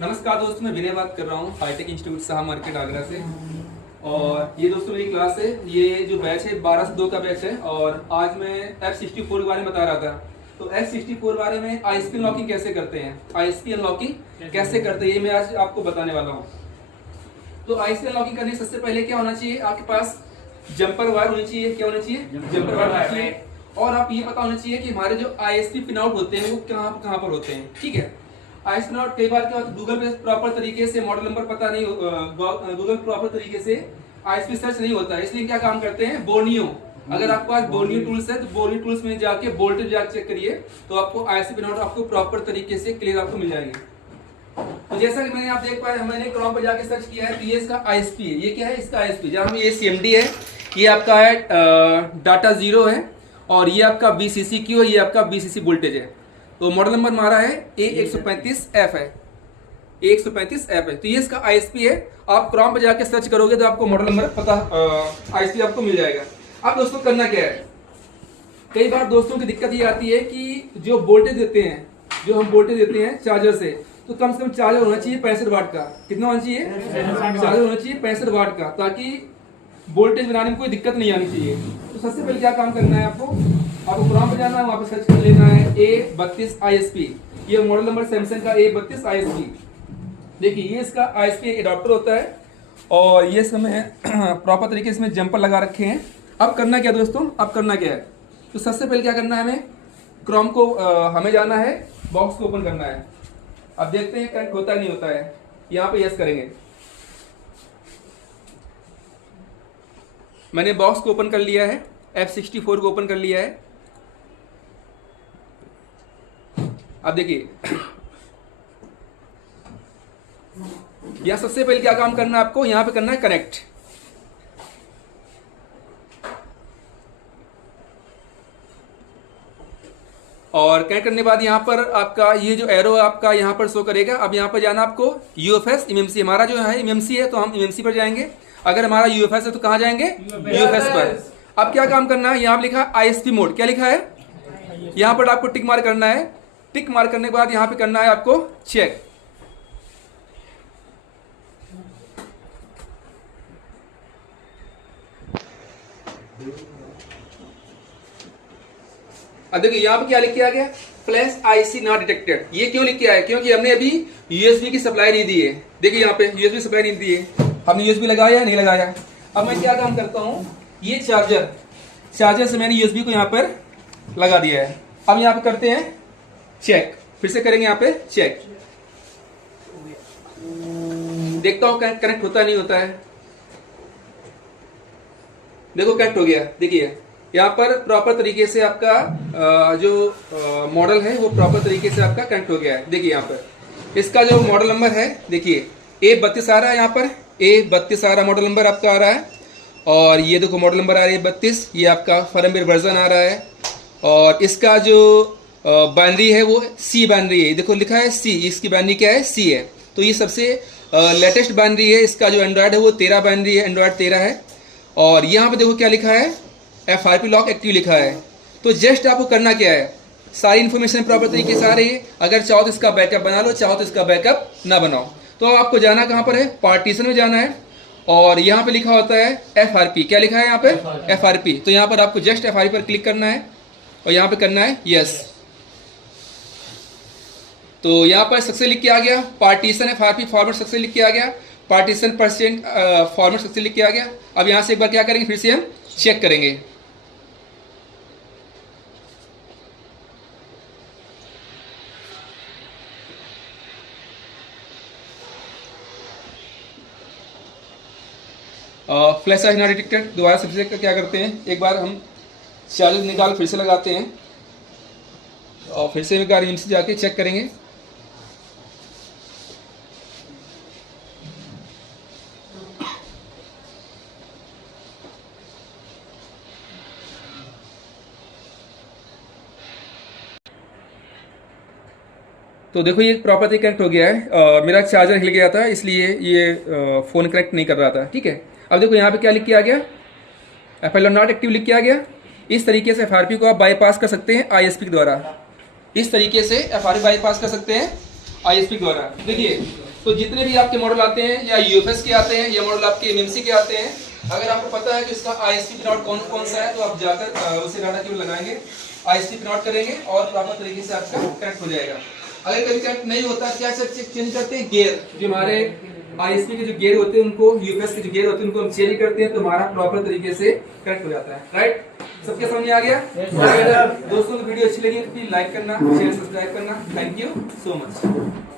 नमस्कार दोस्तों, मैं विनय बात कर रहा हूँ high tech institute Shah market Agra से। और ये दोस्तों मेरी क्लास है। ये जो बैच है 12 से 2 का बैच है। और आज मैं F64 के बारे में बता रहा था। तो F64 बारे में ISP अनलॉकिंग कैसे करते हैं, ISP अनलॉकिंग कैसे करते हैं, ये मैं आज आपको बताने वाला हूँ। तो ISP अनलॉकिंग करने सबसे पहले क्या होना चाहिए, आपके पास जंपर वायर होनी चाहिए। क्या होना चाहिए? जंपर वायर होना चाहिए। और आप ये पता होना चाहिए कि हमारे जो ISP पिन आउट होते हैं वो कहाँ पर होते हैं। ठीक है। ISP पिन आउट कई बार क्या होता है, गूगल पे प्रॉपर तरीके से मॉडल नंबर पता नहीं, गूगल प्रॉपर तरीके से ISP सर्च नहीं होता है। इसलिए क्या काम करते हैं, बोर्नियो। अगर आपके पास बोर्नियो टूल्स है तो बोर्नियो टूल्स में जाके वोल्टेज जाके चेक करिए, तो आपको ISP पिन आउट आपको प्रॉपर तरीके से क्लियर आपको मिल जाएंगे। तो जैसा कि मैंने आप देख पाए, मैंने क्रोम पर जाके सर्च किया है, तो ये इसका ISP है। ये क्या है? इसका ISP। जहाँ हम ये CMD है, ये आपका है डाटा 0 है, और ये आपका VCCQ है, ये आपका VCC वोल्टेज है। तो मॉडल नंबर हमारा है A135F है, A135F है। तो ये इसका ISP है। आप क्रोम पर जाके सर्च करोगे तो आपको मॉडल नंबर पता ISP आपको मिल जाएगा। अब दोस्तों करना क्या है, कई बार दोस्तों की दिक्कत ये आती है कि जो वोल्टेज देते हैं, जो हम वोल्टेज देते हैं चार्जर से, तो कम से कम चार्जर होना चाहिए 65 वाट का। कितना होना चाहिए? चार्जर होना चाहिए 65 वाट का, ताकि वोल्टेज बनाने में कोई दिक्कत नहीं आनी चाहिए। तो सबसे पहले क्या काम करना है, आपको क्रोम पे जाना है, वहां पे सर्च कर लेना है A32 ISP। ये मॉडल नंबर सैमसंग का A32 ISP। देखिए ये इसका ISP एडाप्टर होता है, और ये समय प्रॉपर तरीके से इसमें जंपर लगा रखे हैं। अब करना क्या दोस्तों, अब करना क्या है, तो सबसे पहले क्या करना है, हमें क्रोम को हमें जाना है, बॉक्स को ओपन करना है। अब देखते हैं कनेक्ट होता है नहीं होता है। यहाँ पे यस करेंगे। मैंने बॉक्स को ओपन कर लिया है, F64 को ओपन कर लिया है। अब देखिए यहाँ सबसे पहले क्या काम करना है आपको, यहाँ पे करना है कनेक्ट। और कनेक्ट करने के बाद यहाँ पर आपका ये जो एरो आपका यहाँ पर शो करेगा। अब यहाँ पर जाना आपको UFS MMC। हमारा जो है MMC है, तो हम MMC पर जाएंगे। अगर हमारा UFS है तो कहाँ जाएंगे? UFS पर। अब क्या काम करना है, यहाँ पर लिखा ISP मोड। क्या लिखा है? यहाँ पर आपको टिक मार्क करना है। टिक मार्क करने के बाद यहाँ पे करना है आपको चेक। अब देखिए यहाँ पे क्या लिख के आ गया, फ्लैश IC नॉट डिटेक्टेड। ये क्यों लिख के आया? क्योंकि हमने अभी USB की सप्लाई नहीं दी है। देखिए यहाँ पे USB सप्लाई नहीं दी है, हमने USB लगाया नहीं लगाया। अब मैं क्या काम करता हूँ, ये चार्जर से मैंने USB को यहाँ पर लगा दिया है। अब यहाँ पे करते हैं चेक, फिर से करेंगे यहाँ पे चेक। देखता हूँ कनेक्ट होता नहीं होता है। देखो कनेक्ट हो गया। देखिए यहाँ पर प्रॉपर तरीके से आपका जो मॉडल है वो प्रॉपर तरीके से आपका कनेक्ट हो गया है। देखिए यहाँ पर इसका जो मॉडल नंबर है, देखिए A32 आ रहा है। यहाँ पर A32 आ रहा मॉडल नंबर आपका आ रहा है। और ये देखो मॉडल नंबर आ रहा है A32, ये आपका फर्मवेयर वर्जन आ रहा है। और इसका जो बाइनरी है वो C बाइनरी है। देखो लिखा है C, इसकी बाइनरी क्या है? C है। तो ये सबसे लेटेस्ट बाइनरी है। इसका जो एंड्रॉयड है वो 13 बाइनरी है, एंड्रॉयड 13 है। और यहाँ पे देखो क्या लिखा है, FRP लॉक एक्टिव लिखा है। तो जस्ट आपको करना क्या है, सारी इन्फॉर्मेशन प्रॉपर तरीके से आ रही है। अगर चाहो तो इसका बैकअप बना लो, चाहो तो इसका बैकअप ना बनाओ। तो आपको जाना कहाँ पर है, पार्टीशन में जाना है। और यहाँ पे लिखा होता है FRP। क्या लिखा है यहाँ पे? FRP। तो यहाँ पर आपको जस्ट FRP पर क्लिक करना है और यहाँ पे करना है यस। तो यहाँ पर सक्सेस लिख के आ गया, पार्टीशन FRP फॉर्मेट सक्सेस लिख के आ गया, पार्टीशन परसेंट फॉर्मेट सक्सेस लिख के आ गया। अब यहाँ से एक बार क्या करेंगे, फिर से हम चेक करेंगे। Flash not detected. दोबारा सबसे क्या करते हैं, एक बार हम चार्जर निकाल फिर से लगाते हैं, और फिर से एक बार MMC जाके चेक करेंगे। तो देखो ये प्रॉपर कनेक्ट हो गया है। मेरा चार्जर हिल गया था, इसलिए ये फ़ोन कनेक्ट नहीं कर रहा था। ठीक है। अब देखो यहाँ पे क्या लिख के आ गया, FL नॉट एक्टिव लिख के आ गया। इस तरीके से FRP को आप बाईपास कर सकते हैं ISP के द्वारा। इस तरीके से FRP बाईपास कर सकते हैं ISP के द्वारा। देखिए तो जितने भी आपके मॉडल आते हैं या यूएफएस के आते हैं या मॉडल आपके एमएमसी के आते हैं, अगर आपको पता है कि इसका आईएसटी पिन आउट कौन कौन सा है तो आप जाकर उसे डाटा केबल लगाएंगे, आईएसटी पिन आउट करेंगे और प्रॉपर तरीके से आपका कनेक्ट हो जाएगा। अगर कभी कनेक्ट नहीं होता क्या चेंज करते हैं, गियर जो हमारे आईएसपी के जो गियर होते हैं उनको, यूएफएस के जो गियर होते हैं उनको हम चेंज करते हैं तो हमारा प्रॉपर तरीके से कनेक्ट हो जाता है। राइट, सबके समझ में आ गया? दोस्तों को वीडियो अच्छी लगी तो प्लीज लाइक करना, शेयर, सब्सक्राइब करना। Thank you so much.